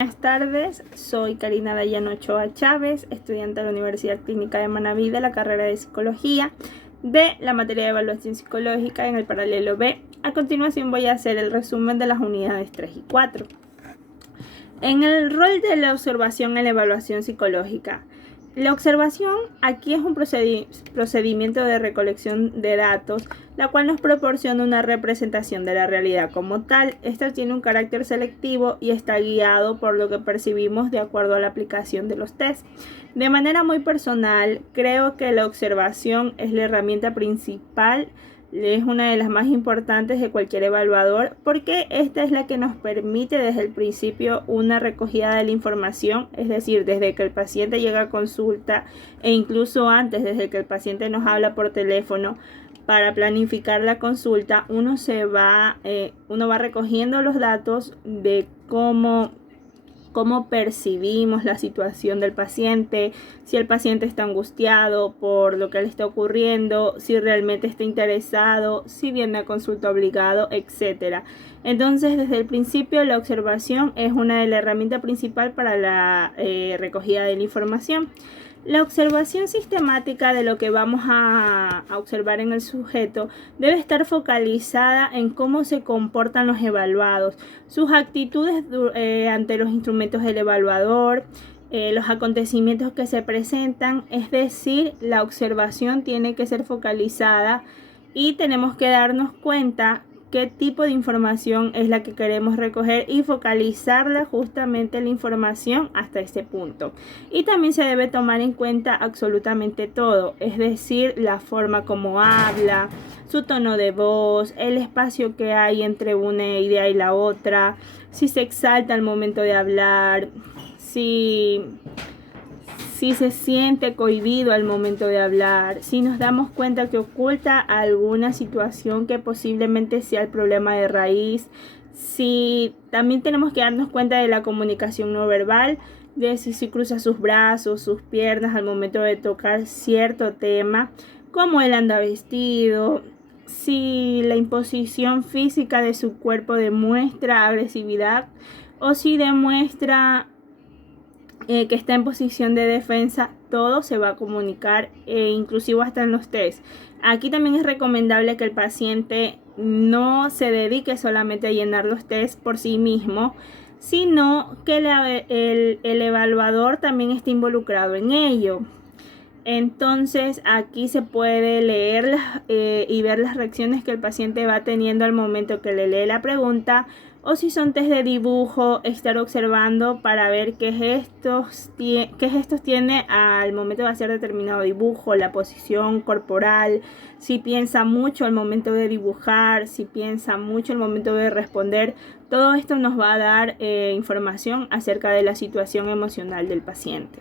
Buenas tardes, soy Karina Dayano Ochoa Chávez, estudiante de la Universidad Clínica de Manabí de la carrera de Psicología de la materia de Evaluación Psicológica en el paralelo B. A continuación voy a hacer el resumen de las unidades 3 y 4. En el rol de la observación en la evaluación psicológica. La observación aquí es un procedimiento de recolección de datos, la cual nos proporciona una representación de la realidad como tal. Esta tiene un carácter selectivo y está guiado por lo que percibimos de acuerdo a la aplicación de los test. De manera muy personal, creo que la observación es la herramienta principal, es una de las más importantes de cualquier evaluador, porque esta es la que nos permite desde el principio una recogida de la información, es decir, desde que el paciente llega a consulta e incluso antes, desde que el paciente nos habla por teléfono para planificar la consulta, uno va recogiendo los datos de cómo percibimos la situación del paciente, si el paciente está angustiado por lo que le está ocurriendo, si realmente está interesado, si viene a consulta obligado, etc. Entonces, desde el principio, la observación es una de las herramientas principales para la recogida de la información. La observación sistemática de lo que vamos a observar en el sujeto debe estar focalizada en cómo se comportan los evaluados, sus actitudes ante los instrumentos del evaluador, los acontecimientos que se presentan, es decir, la observación tiene que ser focalizada y tenemos que darnos cuenta qué tipo de información es la que queremos recoger y focalizarla justamente la información hasta este punto. Y también se debe tomar en cuenta absolutamente todo, es decir, la forma como habla, su tono de voz, el espacio que hay entre una idea y la otra, si se exalta al momento de hablar, si se siente cohibido al momento de hablar, si nos damos cuenta que oculta alguna situación que posiblemente sea el problema de raíz, si también tenemos que darnos cuenta de la comunicación no verbal, de si cruza sus brazos, sus piernas al momento de tocar cierto tema, cómo él anda vestido, si la imposición física de su cuerpo demuestra agresividad o si demuestra que está en posición de defensa. Todo se va a comunicar, inclusive hasta en los test. Aquí también es recomendable que el paciente no se dedique solamente a llenar los test por sí mismo, sino que el evaluador también esté involucrado en ello. Entonces aquí se puede leer y ver las reacciones que el paciente va teniendo al momento que le lee la pregunta, o si son test de dibujo, estar observando para ver qué gestos tiene al momento de hacer determinado dibujo, la posición corporal, si piensa mucho al momento de dibujar, si piensa mucho al momento de responder. Todo esto nos va a dar información acerca de la situación emocional del paciente.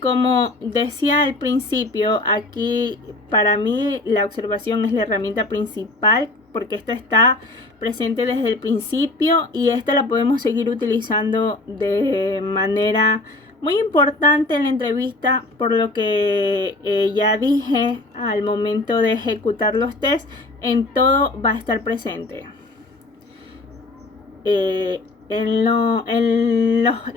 Como decía al principio, aquí para mí la observación es la herramienta principal, porque esta está presente desde el principio y esta la podemos seguir utilizando de manera muy importante en la entrevista, por lo que ya dije al momento de ejecutar los test, en todo va a estar presente. La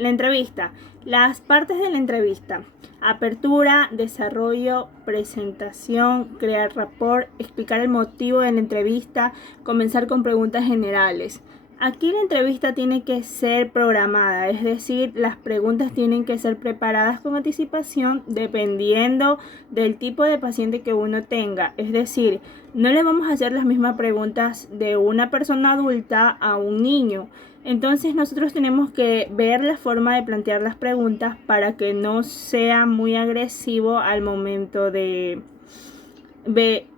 entrevista, las partes de la entrevista: apertura, desarrollo, presentación, crear rapport, explicar el motivo de la entrevista, comenzar con preguntas generales. Aquí la entrevista tiene que ser programada, es decir, las preguntas tienen que ser preparadas con anticipación dependiendo del tipo de paciente que uno tenga. Es decir, no le vamos a hacer las mismas preguntas de una persona adulta a un niño. Entonces nosotros tenemos que ver la forma de plantear las preguntas para que no sea muy agresivo al momento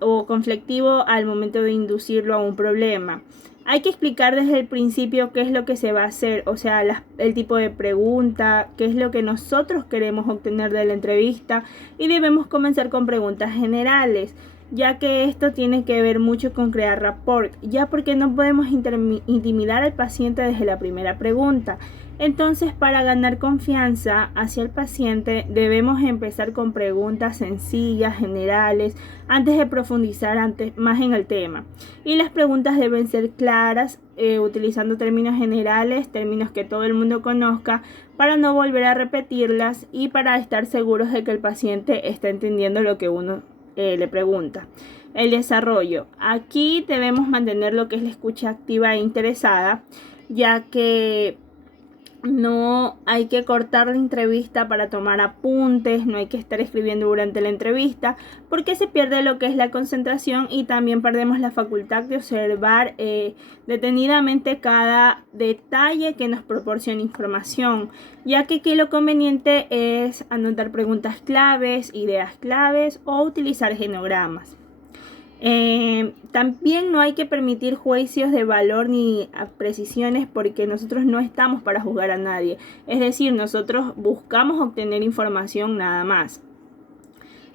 o conflictivo al momento de inducirlo a un problema. Hay que explicar desde el principio qué es lo que se va a hacer, o sea, el tipo de pregunta, qué es lo que nosotros queremos obtener de la entrevista, y debemos comenzar con preguntas generales. ya que esto tiene que ver mucho con crear rapport, ya porque no podemos intimidar al paciente desde la primera pregunta. Entonces, para ganar confianza hacia el paciente, debemos empezar con preguntas sencillas, generales, antes de profundizar más en el tema. Y las preguntas deben ser claras, utilizando términos generales, términos que todo el mundo conozca, para no volver a repetirlas y para estar seguros de que el paciente está entendiendo lo que uno le pregunta. El desarrollo. Aquí debemos mantener lo que es la escucha activa e interesada, ya que no hay que cortar la entrevista para tomar apuntes, no hay que estar escribiendo durante la entrevista, porque se pierde lo que es la concentración y también perdemos la facultad de observar detenidamente cada detalle que nos proporciona información, ya que aquí lo conveniente es anotar preguntas claves, ideas claves o utilizar genogramas. También no hay que permitir juicios de valor ni precisiones, porque nosotros no estamos para juzgar a nadie. Es decir, nosotros buscamos obtener información nada más.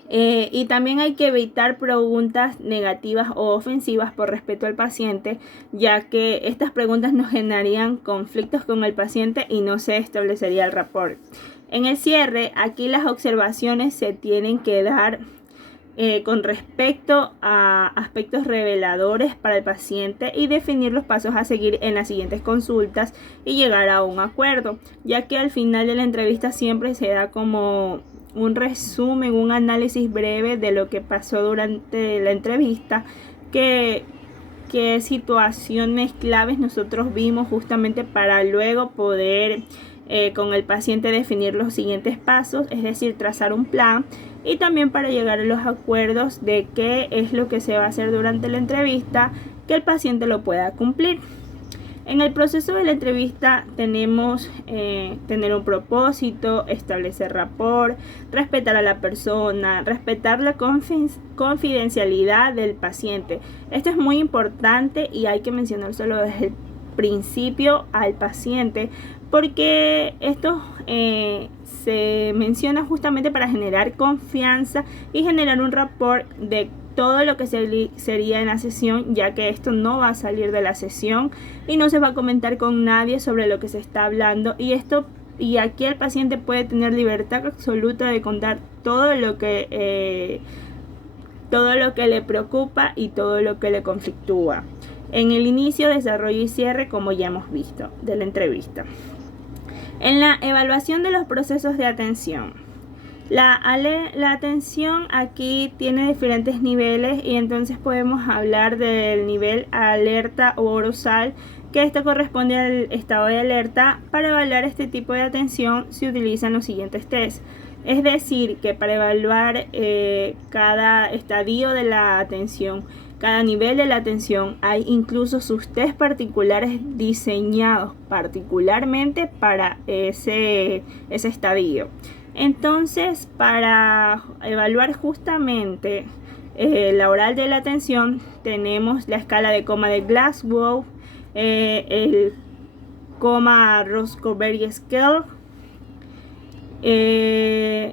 Y también hay que evitar preguntas negativas o ofensivas por respeto al paciente, ya que estas preguntas nos generarían conflictos con el paciente y no se establecería el rapport. En el cierre, aquí las observaciones se tienen que dar con respecto a aspectos reveladores para el paciente y definir los pasos a seguir en las siguientes consultas y llegar a un acuerdo, ya que al final de la entrevista siempre se da como un resumen, un análisis breve de lo que pasó durante la entrevista, qué situaciones claves nosotros vimos, justamente para luego poder con el paciente definir los siguientes pasos, es decir, trazar un plan, y también para llegar a los acuerdos de qué es lo que se va a hacer durante la entrevista, que el paciente lo pueda cumplir. En el proceso de la entrevista tenemos tener un propósito, establecer rapport, respetar a la persona, respetar la confidencialidad del paciente. Esto es muy importante y hay que mencionárselo desde el principio al paciente, porque esto se menciona justamente para generar confianza y generar un rapport de todo lo que sería en la sesión, ya que esto no va a salir de la sesión y no se va a comentar con nadie sobre lo que se está hablando, y aquí el paciente puede tener libertad absoluta de contar todo lo que le preocupa y todo lo que le conflictúa en el inicio, desarrollo y cierre, como ya hemos visto de la entrevista. En la evaluación de los procesos de atención, la atención aquí tiene diferentes niveles, y entonces podemos hablar del nivel alerta o orosal, que esto corresponde al estado de alerta. Para evaluar este tipo de atención se utilizan los siguientes tests. Es decir, que para evaluar cada estadio de la atención, cada nivel de la atención, hay incluso sus test particulares diseñados particularmente para ese estadio. Entonces, para evaluar justamente la oral de la atención, tenemos la escala de coma de Glasgow, el coma Roscoe Scale,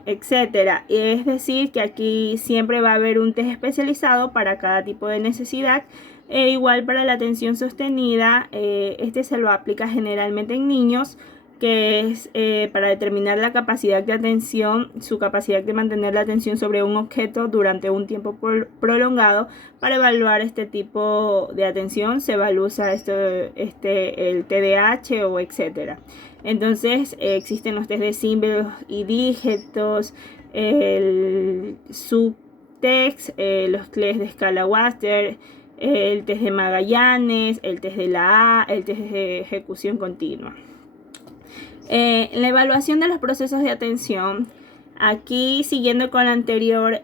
etcétera. Es decir, que aquí siempre va a haber un test especializado para cada tipo de necesidad. Igual para la atención sostenida, este se lo aplica generalmente en niños, que es para determinar la capacidad de atención, su capacidad de mantener la atención sobre un objeto durante un tiempo prolongado. Para evaluar este tipo de atención se evalúa el TDAH o etcétera. Entonces existen los test de símbolos y dígitos, el subtext, los test de escala Webster, el test de Magallanes, el test de la A, el test de ejecución continua. La evaluación de los procesos de atención, aquí siguiendo con la anterior,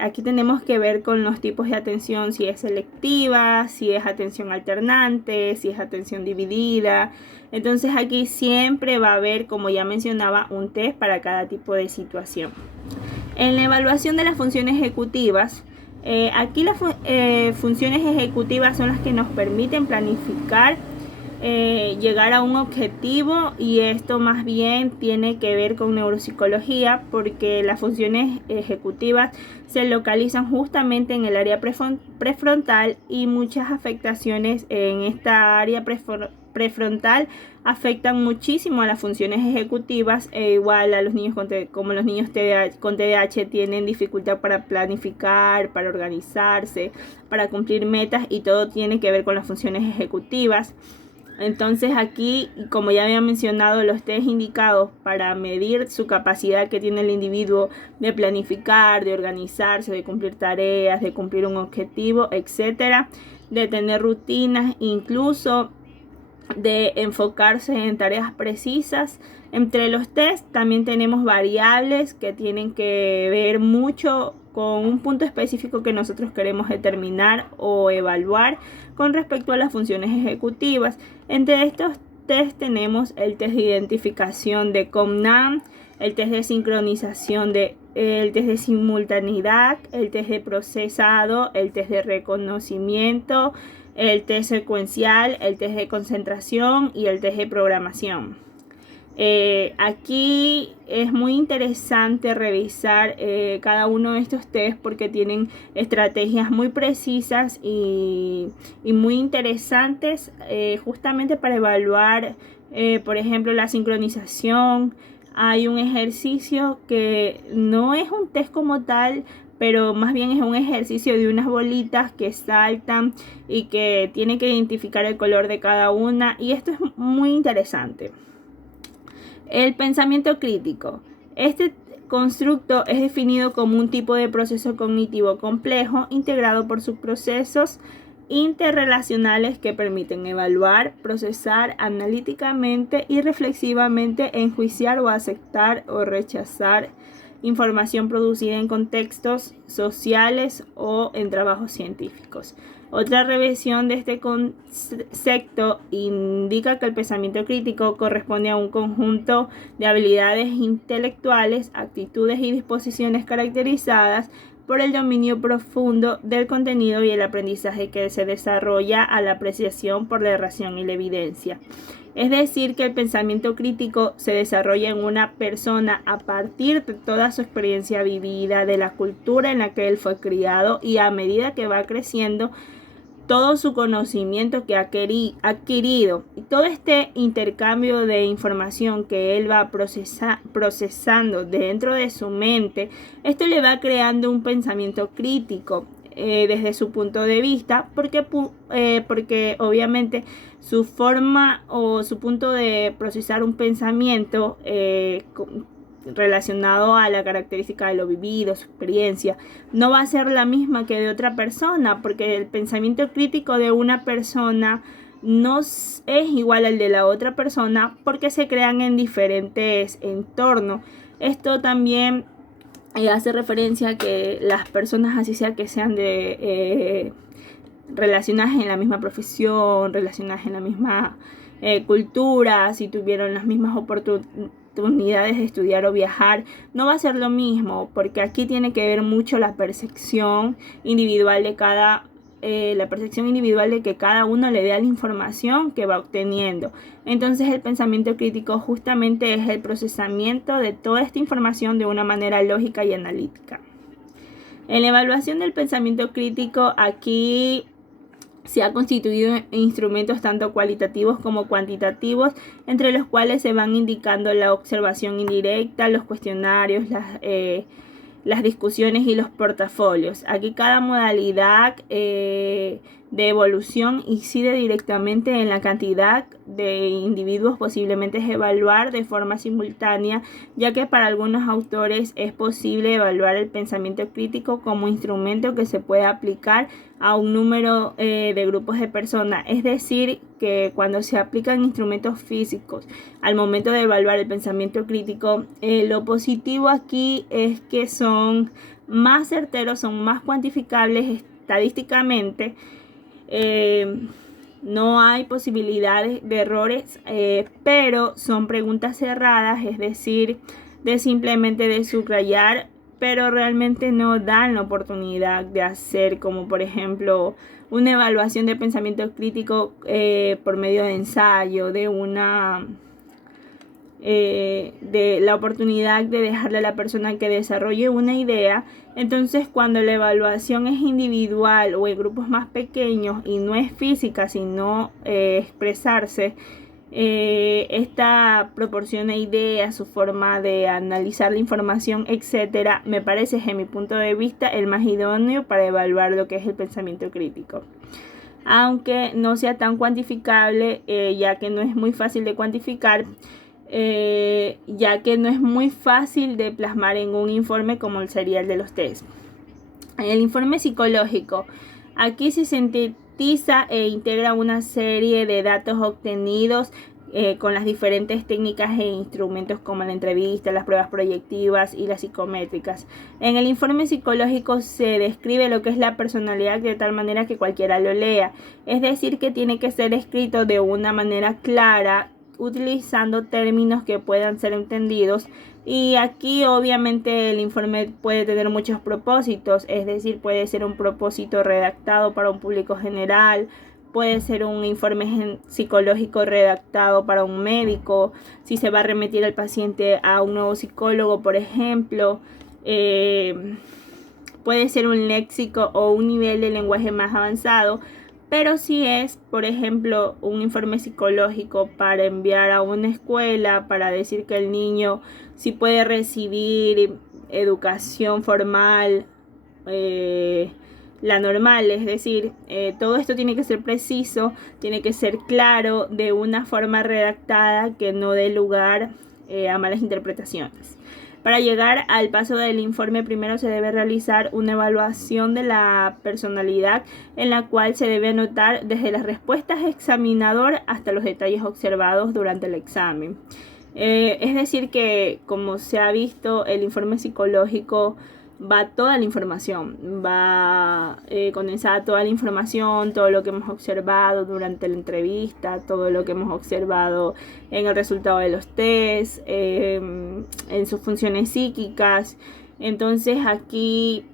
aquí tenemos que ver con los tipos de atención, si es selectiva, si es atención alternante, si es atención dividida. Entonces aquí siempre va a haber, como ya mencionaba, un test para cada tipo de situación. En la evaluación de las funciones ejecutivas, aquí las funciones ejecutivas son las que nos permiten planificar llegar a un objetivo, y esto más bien tiene que ver con neuropsicología, porque las funciones ejecutivas se localizan justamente en el área prefrontal, y muchas afectaciones en esta área prefrontal afectan muchísimo a las funciones ejecutivas, igual a los niños como los niños con TDAH tienen dificultad para planificar, para organizarse, para cumplir metas, y todo tiene que ver con las funciones ejecutivas. Entonces aquí, como ya había mencionado, los test indicados para medir su capacidad que tiene el individuo de planificar, de organizarse, de cumplir tareas, de cumplir un objetivo, etcétera, de tener rutinas, incluso de enfocarse en tareas precisas. Entre los test también tenemos variables que tienen que ver mucho con un punto específico que nosotros queremos determinar o evaluar con respecto a las funciones ejecutivas. Entre estos test tenemos el test de identificación de COMNAM, el test de sincronización, el test de simultaneidad, el test de procesado, el test de reconocimiento, el test secuencial, el test de concentración y el test de programación. Aquí es muy interesante revisar cada uno de estos tests, porque tienen estrategias muy precisas y muy interesantes, justamente para evaluar, por ejemplo, la sincronización. Hay un ejercicio que no es un test como tal, pero más bien es un ejercicio de unas bolitas que saltan y que tienen que identificar el color de cada una, y esto es muy interesante. El pensamiento crítico. Este constructo es definido como un tipo de proceso cognitivo complejo integrado por subprocesos interrelacionales que permiten evaluar, procesar analíticamente y reflexivamente, enjuiciar o aceptar o rechazar información producida en contextos sociales o en trabajos científicos. Otra revisión de este concepto indica que el pensamiento crítico corresponde a un conjunto de habilidades intelectuales, actitudes y disposiciones caracterizadas por el dominio profundo del contenido y el aprendizaje que se desarrolla a la apreciación por la razón y la evidencia. Es decir, que el pensamiento crítico se desarrolla en una persona a partir de toda su experiencia vivida, de la cultura en la que él fue criado, y a medida que va creciendo, todo su conocimiento que ha adquirido y todo este intercambio de información que él va procesando dentro de su mente, esto le va creando un pensamiento crítico desde su punto de vista, porque obviamente su forma o su punto de procesar un pensamiento relacionado a la característica de lo vivido, su experiencia, no va a ser la misma que de otra persona, porque el pensamiento crítico de una persona no es igual al de la otra persona, porque se crean en diferentes entornos. Esto también hace referencia a que las personas, así sea que sean relacionadas en la misma profesión, relacionadas en la misma cultura, si tuvieron las mismas oportunidades de estudiar o viajar, no va a ser lo mismo, porque aquí tiene que ver mucho la percepción individual de que cada uno le dé a la información que va obteniendo. Entonces el pensamiento crítico justamente es el procesamiento de toda esta información de una manera lógica y analítica. En la evaluación del pensamiento crítico, aquí se ha constituido instrumentos tanto cualitativos como cuantitativos, entre los cuales se van indicando la observación indirecta, los cuestionarios, las discusiones y los portafolios. Aquí cada modalidad de evolución incide directamente en la cantidad de individuos posiblemente evaluar de forma simultánea, ya que para algunos autores es posible evaluar el pensamiento crítico como instrumento que se puede aplicar a un número de grupos de personas. Es decir, que cuando se aplican instrumentos físicos al momento de evaluar el pensamiento crítico, lo positivo aquí es que son más certeros, son más cuantificables estadísticamente. No hay posibilidades de errores, pero son preguntas cerradas, es decir, de simplemente de subrayar, pero realmente no dan la oportunidad de hacer, como por ejemplo una evaluación de pensamiento crítico por medio de ensayo, de la oportunidad de dejarle a la persona que desarrolle una idea. Entonces, cuando la evaluación es individual o en grupos más pequeños y no es física, sino expresarse, esta proporciona ideas, su forma de analizar la información, etcétera. Me parece, desde mi punto de vista, el más idóneo para evaluar lo que es el pensamiento crítico. Aunque no sea tan cuantificable, ya que no es muy fácil de cuantificar, ya que no es muy fácil de plasmar en un informe como sería el de los test. El informe psicológico. Aquí se sintetiza e integra una serie de datos obtenidos con las diferentes técnicas e instrumentos como la entrevista, las pruebas proyectivas y las psicométricas. En el informe psicológico se describe lo que es la personalidad de tal manera que cualquiera lo lea. Es decir, que tiene que ser escrito de una manera clara, utilizando términos que puedan ser entendidos. Y aquí obviamente el informe puede tener muchos propósitos, es decir, puede ser un propósito redactado para un público general, puede ser un informe psicológico redactado para un médico, si se va a remitir al paciente a un nuevo psicólogo, por ejemplo. Puede ser un léxico o un nivel de lenguaje más avanzado. Pero si es, por ejemplo, un informe psicológico para enviar a una escuela, para decir que el niño sí puede recibir educación formal, la normal, es decir, todo esto tiene que ser preciso, tiene que ser claro, de una forma redactada que no dé lugar a malas interpretaciones. Para llegar al paso del informe, primero se debe realizar una evaluación de la personalidad, en la cual se debe anotar desde las respuestas examinador hasta los detalles observados durante el examen. Es decir que, como se ha visto, el informe psicológico va toda la información, va condensada toda la información, todo lo que hemos observado durante la entrevista, todo lo que hemos observado en el resultado de los test, en sus funciones psíquicas. Entonces aquí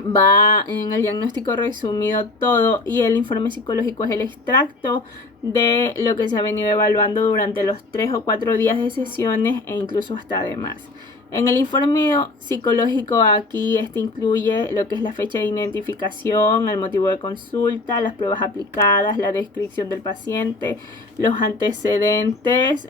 va en el diagnóstico resumido todo, y el informe psicológico es el extracto de lo que se ha venido evaluando durante los 3 o 4 días de sesiones e incluso hasta además. En el informe psicológico aquí incluye lo que es la fecha de identificación, el motivo de consulta, las pruebas aplicadas, la descripción del paciente, los antecedentes,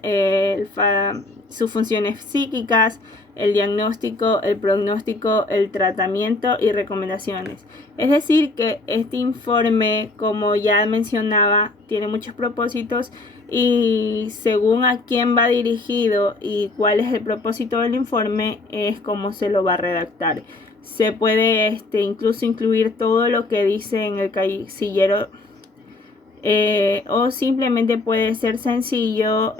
sus funciones psíquicas, el diagnóstico, el pronóstico, el tratamiento y recomendaciones. Es decir que este informe, como ya mencionaba, tiene muchos propósitos, y según a quién va dirigido y cuál es el propósito del informe es como se lo va a redactar. Se puede incluso incluir todo lo que dice en el casillero, o simplemente puede ser sencillo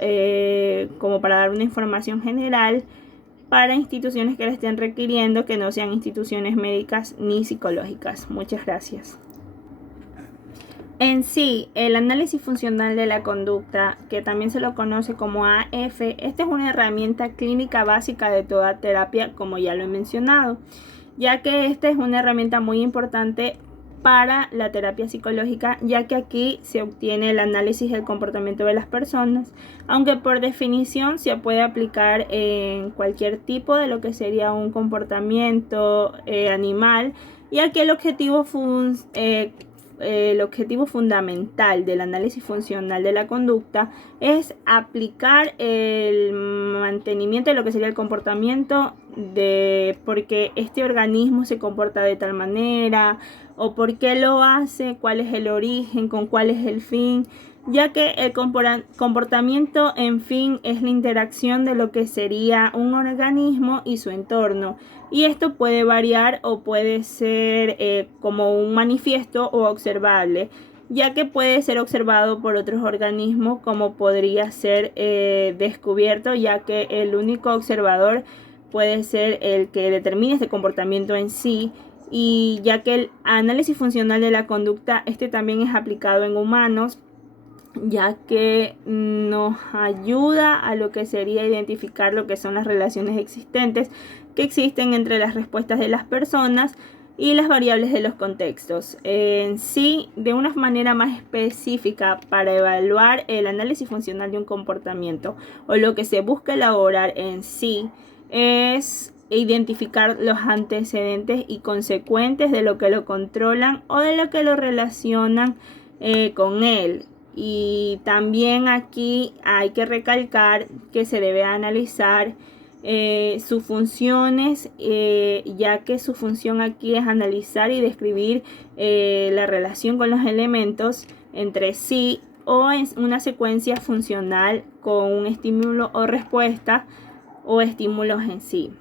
como para dar una información general para instituciones que la estén requiriendo, que no sean instituciones médicas ni psicológicas. Muchas gracias. En sí, el análisis funcional de la conducta, que también se lo conoce como AF, esta es una herramienta clínica básica de toda terapia, como ya lo he mencionado, ya que esta es una herramienta muy importante para la terapia psicológica, ya que aquí se obtiene el análisis del comportamiento de las personas, aunque por definición se puede aplicar en cualquier tipo de lo que sería un comportamiento animal, ya que el objetivo fundamental del análisis funcional de la conducta es aplicar el mantenimiento de lo que sería el comportamiento de por qué este organismo se comporta de tal manera, o por qué lo hace, cuál es el origen, con cuál es el fin, ya que el comportamiento, en fin, es la interacción de lo que sería un organismo y su entorno. Y esto puede variar o puede ser como un manifiesto o observable, ya que puede ser observado por otros organismos, como podría ser descubierto, ya que el único observador puede ser el que determine este comportamiento en sí. Y ya que el análisis funcional de la conducta, también es aplicado en humanos, ya que nos ayuda a lo que sería identificar lo que son las relaciones existentes que existen entre las respuestas de las personas y las variables de los contextos. En sí, de una manera más específica para evaluar el análisis funcional de un comportamiento, o lo que se busca elaborar en sí, es identificar los antecedentes y consecuentes de lo que lo controlan o de lo que lo relacionan con él. Y también aquí hay que recalcar que se debe analizar sus funciones, ya que su función aquí es analizar y describir la relación con los elementos entre sí o en una secuencia funcional con un estímulo o respuesta o estímulos en sí.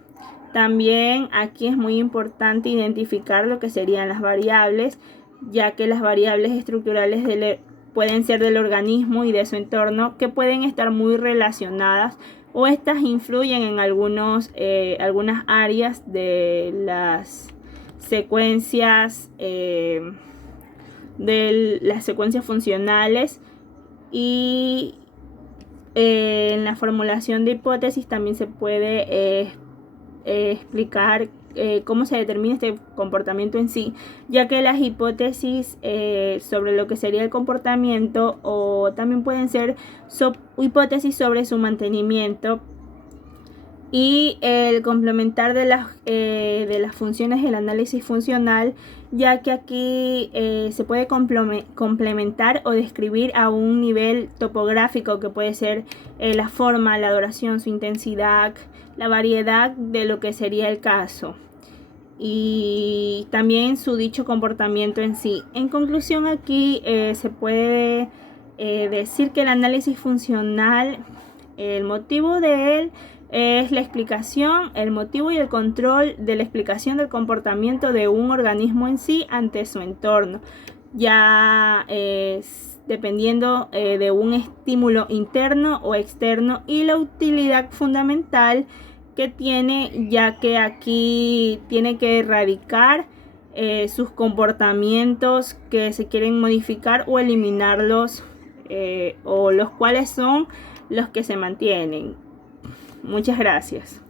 También aquí es muy importante identificar lo que serían las variables, ya que las variables estructurales pueden ser del organismo y de su entorno, que pueden estar muy relacionadas o estas influyen en algunas áreas de las secuencias funcionales. Y en la formulación de hipótesis también se puede explicar cómo se determina este comportamiento en sí, ya que las hipótesis sobre lo que sería el comportamiento o también pueden ser hipótesis sobre su mantenimiento, y el complementar de las funciones del análisis funcional, ya que aquí se puede complementar o describir a un nivel topográfico, que puede ser la forma, la duración, su intensidad, la variedad de lo que sería el caso y también su dicho comportamiento en sí. En conclusión, aquí se puede decir que el análisis funcional, el motivo de él es la explicación, el motivo y el control de la explicación del comportamiento de un organismo en sí ante su entorno, ya dependiendo de un estímulo interno o externo, y la utilidad fundamental que tiene, ya que aquí tiene que erradicar sus comportamientos que se quieren modificar o eliminarlos, o los cuales son los que se mantienen. Muchas gracias.